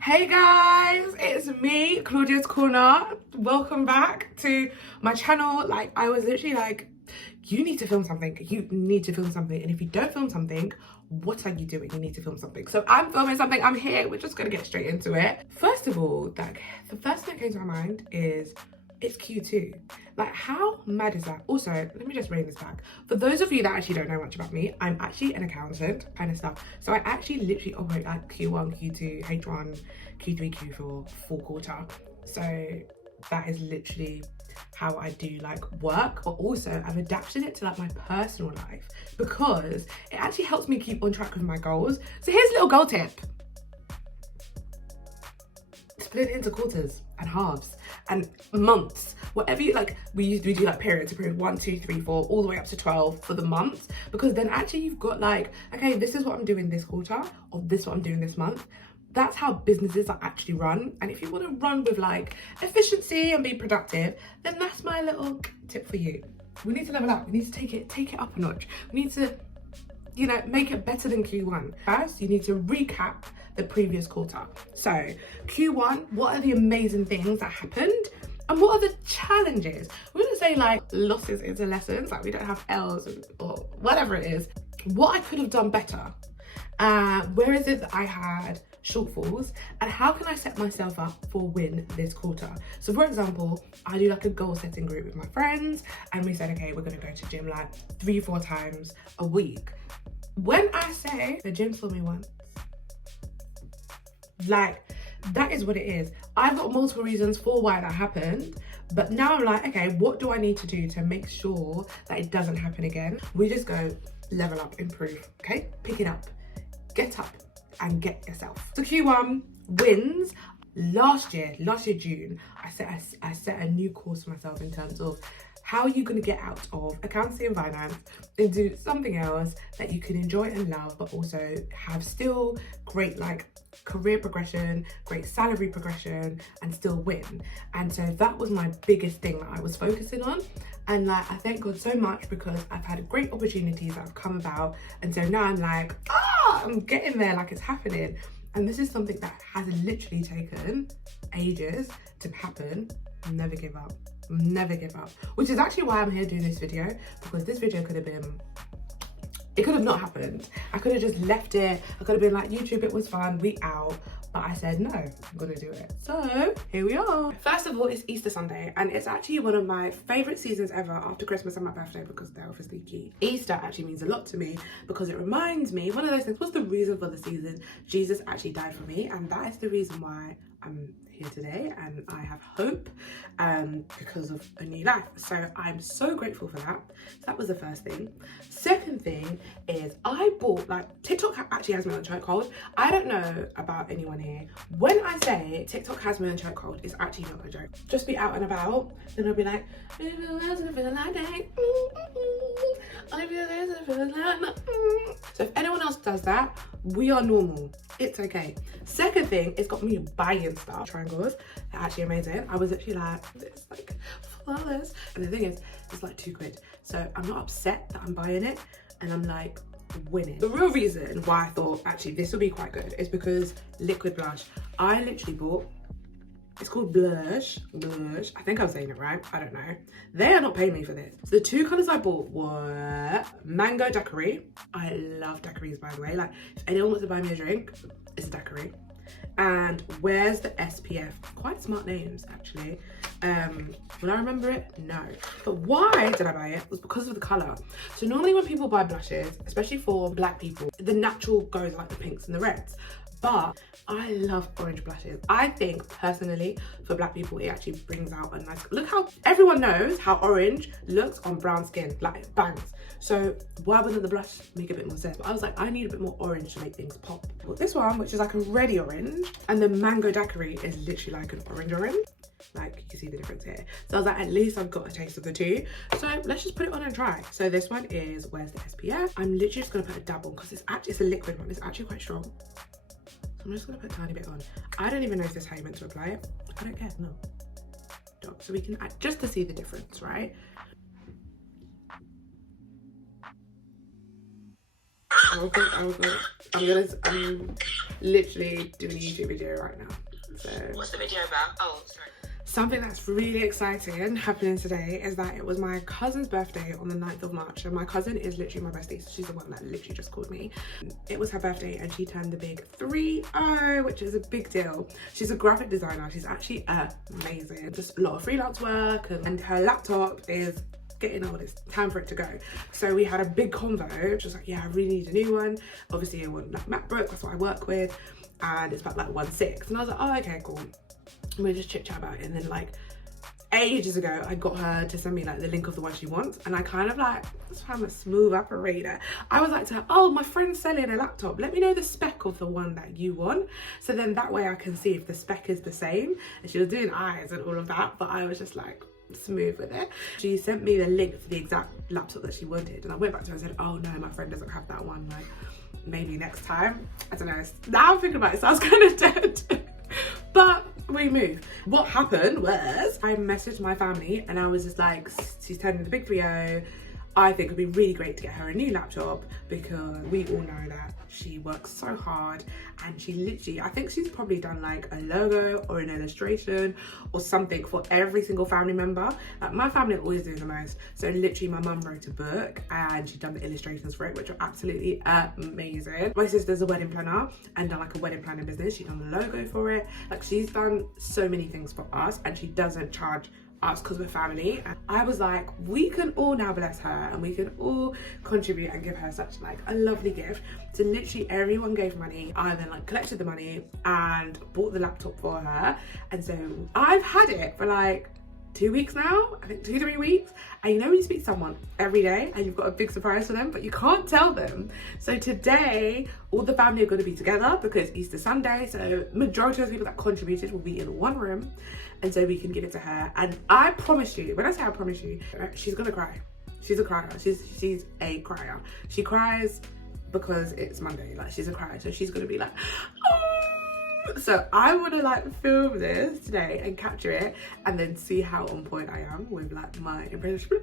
Hey guys, it's me, Claudia's Corner. Welcome back to my channel. Like, I was literally like, you need to film something. You need to film something. And if you don't film something, what are you doing? You need to film something. So I'm filming something. I'm here. We're just gonna get straight into it. First of all, like, the first thing that came to my mind is it's Q2. Like, how mad is that? Also, let me just rein this back. For those of you that actually don't know much about me, I'm actually an accountant kind of stuff. So I actually literally operate like Q1, Q2, H1, Q3, Q4, full quarter. So that is literally how I do like work, but also I've adapted it to like my personal life because it actually helps me keep on track with my goals. So here's a little goal tip. Split it into quarters and halves and months, whatever you like. We do like period to period, 1, 2, 3, 4, all the way up to 12 for the months, because then actually you've got like, okay, this is what I'm doing this quarter, or this is what I'm doing this month. That's how businesses are actually run. And if you want to run with like efficiency and be productive, then that's my little tip for you. We need to level up. We need to take it up a notch. We need to, you know, make it better than Q1. First, you need to recap the previous quarter. So Q1, what are the amazing things that happened? And what are the challenges? We wouldn't say like losses into lessons, like we don't have L's or whatever it is. What I could have done better. Where is it that I had shortfalls, and how can I set myself up for a win this quarter? So for example, I do like a goal setting group with my friends, and we said, okay, we're gonna go to gym like 3-4 times a week. When I say the gym saw me once, like, that is what it is. I've got multiple reasons for why that happened, but now I'm like, okay, what do I need to do to make sure that it doesn't happen again? We just go level up, improve, okay? Pick it up, get up and get yourself. So Q1 wins. Last year June, I set a new course for myself in terms of how are you going to get out of accountancy and finance into something else that you can enjoy and love, but also have still great like career progression, great salary progression, and still win. And so that was my biggest thing that I was focusing on. And like, I thank God so much because I've had great opportunities that have come about. And so now I'm like, I'm getting there, like it's happening. And this is something that has literally taken ages to happen. Never give up. Never give up. Which is actually why I'm here doing this video, because this video could have been, it could have not happened. I could have just left it. I could have been like, YouTube, it was fun, we out. But I said, no, I'm gonna do it. So here we are. First of all, it's Easter Sunday, and it's actually one of my favorite seasons ever after Christmas and my birthday, because they're obviously key. Easter actually means a lot to me because it reminds me, one of those things, what's the reason for the season? Jesus actually died for me, and that is the reason why I'm here today, and I have hope because of a new life. So I'm so grateful for that. So that was the first thing. Second thing is I bought, like, TikTok actually has me on a chokehold. I don't know about anyone here. When I say TikTok has me on a chokehold, it's actually not a joke. Just be out and about, then I'll be like, so if anyone else does that, we are normal. It's okay. Second thing, it's got me buying stuff. Triangles, they're actually amazing. I was actually like, it's like flawless. And the thing is, it's like £2. So I'm not upset that I'm buying it, and I'm like winning. The real reason why I thought actually this will be quite good is because liquid blush. I literally bought, it's called Blursh. I think I'm saying it right. I don't know. They are not paying me for this. So the two colours I bought were Mango Daiquiri. I love daiquiris, by the way. Like, if anyone wants to buy me a drink, it's a daiquiri. And Where's the SPF? Quite smart names, actually. Will I remember it? No. But why did I buy it? It was because of the colour. So normally when people buy blushes, especially for black people, the natural goes like the pinks and the reds. But I love orange blushes. I think personally for black people it actually brings out a nice, look how everyone knows how orange looks on brown skin, like it bangs. So why wouldn't the blush make a bit more sense? But I was like, I need a bit more orange to make things pop. But this one, which is like a ready orange, and the Mango Daiquiri is literally like an orange. Like, you see the difference here. So I was like, at least I've got a taste of the two. So let's just put it on and try. So this one is Where's the SPF? I'm literally just gonna put a dab on because it's a liquid one. It's actually quite strong. So I'm just gonna put a tiny bit on. I don't even know if this is how you're meant to apply it. I don't care, no. So we can add, just to see the difference, right? I'm literally doing a YouTube video right now. So what's the video about? Oh, sorry. Something that's really exciting happening today is that it was my cousin's birthday on the 9th of March. And my cousin is literally my bestie, so she's the one that literally just called me. It was her birthday and she turned the big 3-0, which is a big deal. She's a graphic designer. She's actually amazing. Just a lot of freelance work, and her laptop is getting old. It's time for it to go. So we had a big convo. She was like, yeah, I really need a new one. Obviously I want like MacBook, that's what I work with, and it's about like 1.6. And I was like, oh, okay, cool. And we just chit chat about it. And then like ages ago, I got her to send me like the link of the one she wants. And I kind of like, I'm a smooth operator. I was like to her, oh, my friend's selling a laptop. Let me know the spec of the one that you want. So then that way I can see if the spec is the same. And she was doing eyes and all of that. But I was just like smooth with it. She sent me the link for the exact laptop that she wanted. And I went back to her and said, oh no, my friend doesn't have that one. Like maybe next time. I don't know. Now I'm thinking about it, so I was kind of dead. But we moved. What happened was I messaged my family and I was just like, she's turning the big 3-0. I think it'd be really great to get her a new laptop because we all know that she works so hard, and she literally, I think she's probably done like a logo or an illustration or something for every single family member. My family always do the most. So literally my mum wrote a book and she'd done the illustrations for it, which are absolutely amazing. My sister's a wedding planner and done like a wedding planning business. She's done the logo for it. Like she's done so many things for us, and she doesn't charge us because we're family. And I was like, we can all now bless her and we can all contribute and give her such like a lovely gift. So literally everyone gave money. I then like collected the money and bought the laptop for her. And so I've had it for like 2 weeks now, I think 2-3 weeks. And you know when you speak to someone every day and you've got a big surprise for them, but you can't tell them. So today, all the family are going to be together because Easter Sunday. So majority of the people that contributed will be in one room. And so we can give it to her. And I promise you, when I say I promise you, she's going to cry. She's a crier. She's a crier. She cries because it's Monday. Like she's a crier. So she's going to be like, oh. So I want to like film this today and capture it and then see how on point I am with like my impression.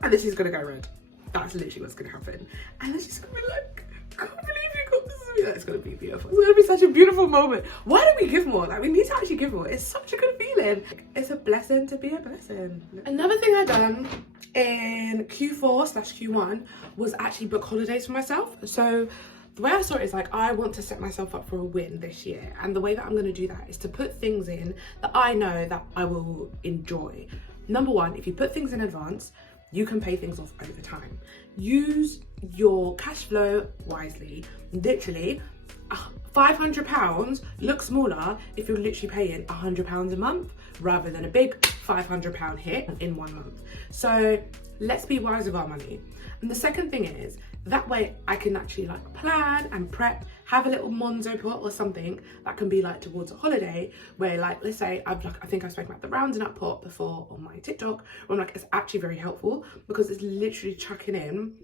And then she's gonna go red. That's literally what's gonna happen. And then she's gonna be like, I can't believe you got this to me. That's gonna be beautiful. It's gonna be such a beautiful moment. Why don't we give more? Like we need to actually give more. It's such a good feeling. It's a blessing to be a blessing. Another thing I done in Q4/Q1 was actually book holidays for myself. So the way I saw it is like, I want to set myself up for a win this year. And the way that I'm going to do that is to put things in that I know that I will enjoy. Number one, if you put things in advance, you can pay things off over time. Use your cash flow wisely. Literally, £500 looks smaller if you're literally paying £100 a month rather than a big £500 hit in 1 month. So let's be wise with our money. And the second thing is, that way I can actually like plan and prep, have a little Monzo pot or something that can be like towards a holiday where like, let's say I think I've spoken about the rounding up pot before on my TikTok, where I'm like, it's actually very helpful because it's literally chucking in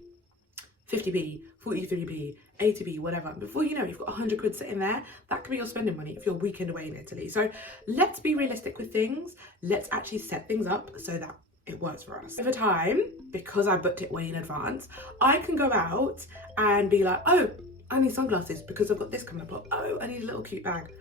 50p, 43p, 80p, whatever. Before you know it, you've got 100 quid sitting there. That could be your spending money if you're a weekend away in Italy. So let's be realistic with things. Let's actually set things up so that it works for us. Over time, because I booked it way in advance, I can go out and be like, oh, I need sunglasses because I've got this coming up. Oh, I need a little cute bag.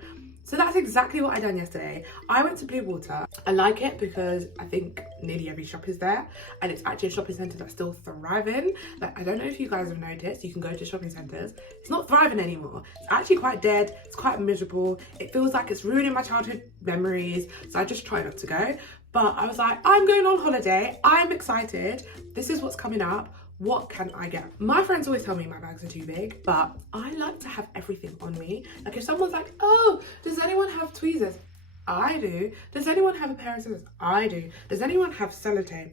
So that's exactly what I done yesterday. I went to Blue Water. I like it because I think nearly every shop is there, and it's actually a shopping centre that's still thriving. Like, I don't know if you guys have noticed, you can go to shopping centres, it's not thriving anymore. It's actually quite dead, it's quite miserable. It feels like it's ruining my childhood memories, so I just try not to go. But I was like, I'm going on holiday, I'm excited, this is what's coming up, what can I get? My friends always tell me my bags are too big, but I like to have everything on me. Like if someone's like, oh, does anyone have tweezers? I do. Does anyone have a pair of scissors? I do. Does anyone have sellotape?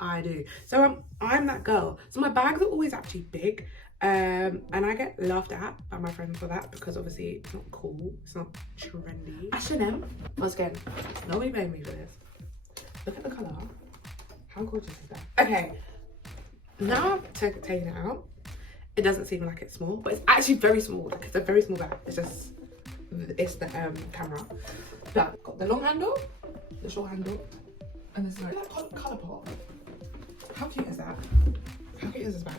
I do. So I'm that girl. So my bags are always actually big. And I get laughed at by my friends for that because obviously it's not cool, it's not trendy. H&M, once again, nobody made me for this. Look at the colour. How gorgeous is that? Okay, now I've taken it out. It doesn't seem like it's small, but it's actually very small. Like it's a very small bag. It's just, it's the camera. But got the long handle, the short handle, and this is like that colour pot. How cute is that? How cute is this bag?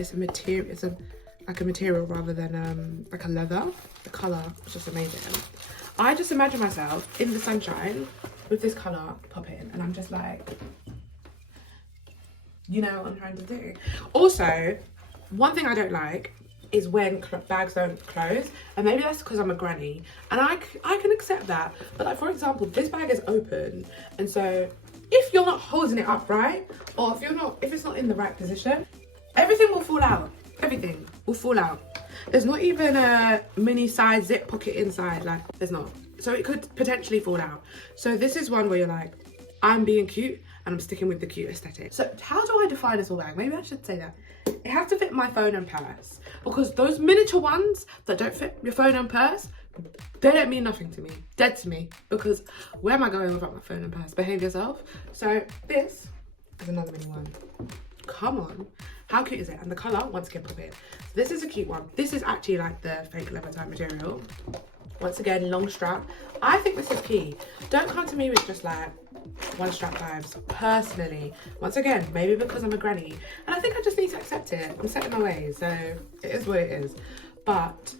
it's a material, it's like a material rather than like a leather. The colour is just amazing. I just imagine myself in the sunshine with this colour popping, and I'm just like, you know what I'm trying to do. Also, one thing I don't like is when bags don't close, and maybe that's because I'm a granny, and I can accept that. But like, for example, this bag is open, and so if you're not holding it up right, or if it's not in the right position, everything will fall out. Everything will fall out. There's not even a mini side zip pocket inside, like there's not. So it could potentially fall out. So this is one where you're like, I'm being cute and I'm sticking with the cute aesthetic. So how do I define a small bag? Maybe I should say that. It has to fit my phone and purse, because those miniature ones that don't fit your phone and purse, they don't mean nothing to me, dead to me, because where am I going without my phone and purse? Behave yourself. So this is another mini one. Come on, how cute is it? And the colour, once again, pop it. So this is a cute one. This is actually like the fake leather type material. Once again, long strap. I think this is key. Don't come to me with just like one strap vibes. Personally, once again, maybe because I'm a granny, and I think I just need to accept it. I'm set in my ways, so it is what it is. But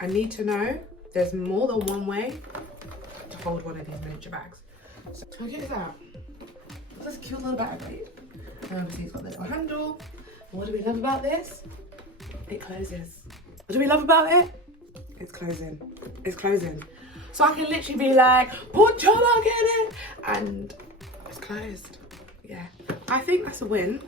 I need to know there's more than one way to hold one of these miniature bags. So look at that. That's a cute little bag, right? And obviously it's got the little handle. What do we love about this? It closes. What do we love about it? It's closing. It's closing. So I can literally be like, put your log in it, and it's closed. Yeah, I think that's a win.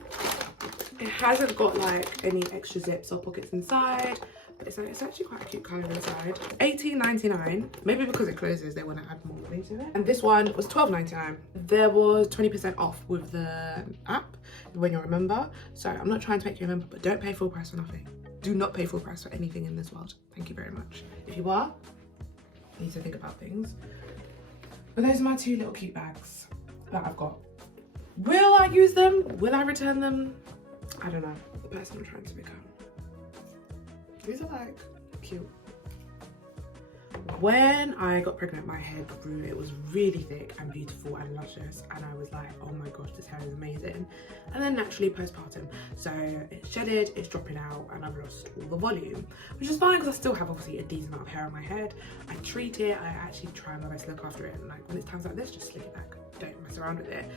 It hasn't got like any extra zips or pockets inside, but it's actually quite a cute colour inside. $18.99. Maybe because it closes, they want to add more money to it. And this one was $12.99. There was 20% off with the app when you're a member. So I'm not trying to make you a member, but don't pay full price for nothing. Do not pay full price for anything in this world. Thank you very much. If you are, you need to think about things. But those are my two little cute bags that I've got. Will I use them? Will I return them? I don't know. The person I'm trying to become. These are like cute. When I got pregnant, my hair grew. It was really thick and beautiful and luscious, and I was like, oh my gosh, this hair is amazing. And then naturally postpartum, so it's shedded, it's dropping out, and I've lost all the volume, which is fine because I still have obviously a decent amount of hair on my head. I treat it, I actually try my best to look after it, and like when it's times like this, just slick it back, don't mess around with it.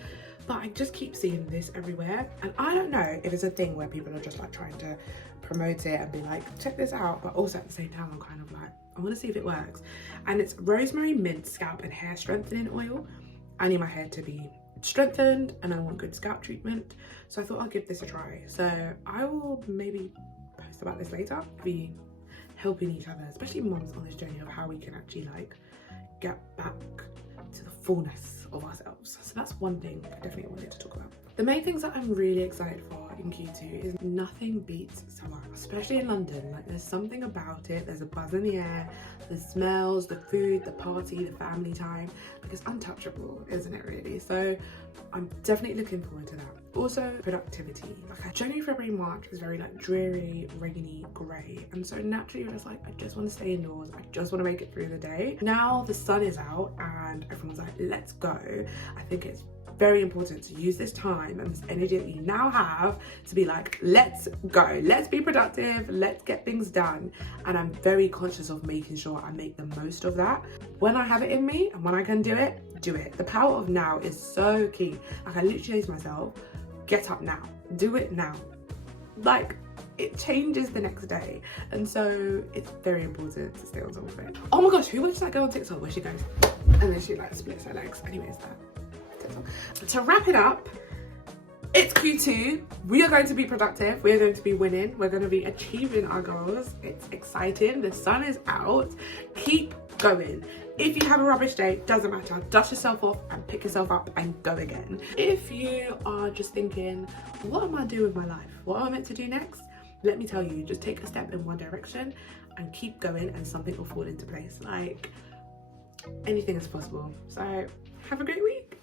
But I just keep seeing this everywhere, and I don't know if it's a thing where people are just like trying to promote it and be like, check this out, but also at the same time I'm kind of like, I want to see if it works. And it's rosemary mint scalp and hair strengthening oil. I need my hair to be strengthened and I want good scalp treatment, so I thought I'll give this a try. So I will maybe post about this later, be helping each other, especially mums, on this journey of how we can actually like get back to the fullness of ourselves. So that's one thing I definitely wanted to talk about. The main things that I'm really excited for in Q2 is nothing beats summer, especially in London. Like there's something about it, there's a buzz in the air, the smells, the food, the party, the family time, like it's untouchable, isn't it really? So I'm definitely looking forward to that. Also productivity, like January, February, March is very like dreary, rainy, grey, and so naturally you're just like, I just want to stay indoors, I just want to make it through the day. Now the sun is out and everyone's like, let's go. I think it's very important to use this time and this energy that you now have to be like, let's go, let's be productive, let's get things done. And I'm very conscious of making sure I make the most of that when I have it in me, and when I can do it, do it. The power of now is so key. Like I literally say to myself, get up now, do it now. Like it changes the next day, and so it's very important to stay on top of it. Oh my gosh, who watches that girl on TikTok where she goes and then she like splits her legs? Anyways, that to wrap it up, it's Q2. We are going to be productive, we are going to be winning, we're going to be achieving our goals. It's exciting, the sun is out. Keep going. If you have a rubbish day, doesn't matter, dust yourself off and pick yourself up and go again. If you are just thinking, what am I doing with my life, what am I meant to do next, let me tell you, just take a step in one direction and keep going, and something will fall into place. Like anything is possible. So have a great week.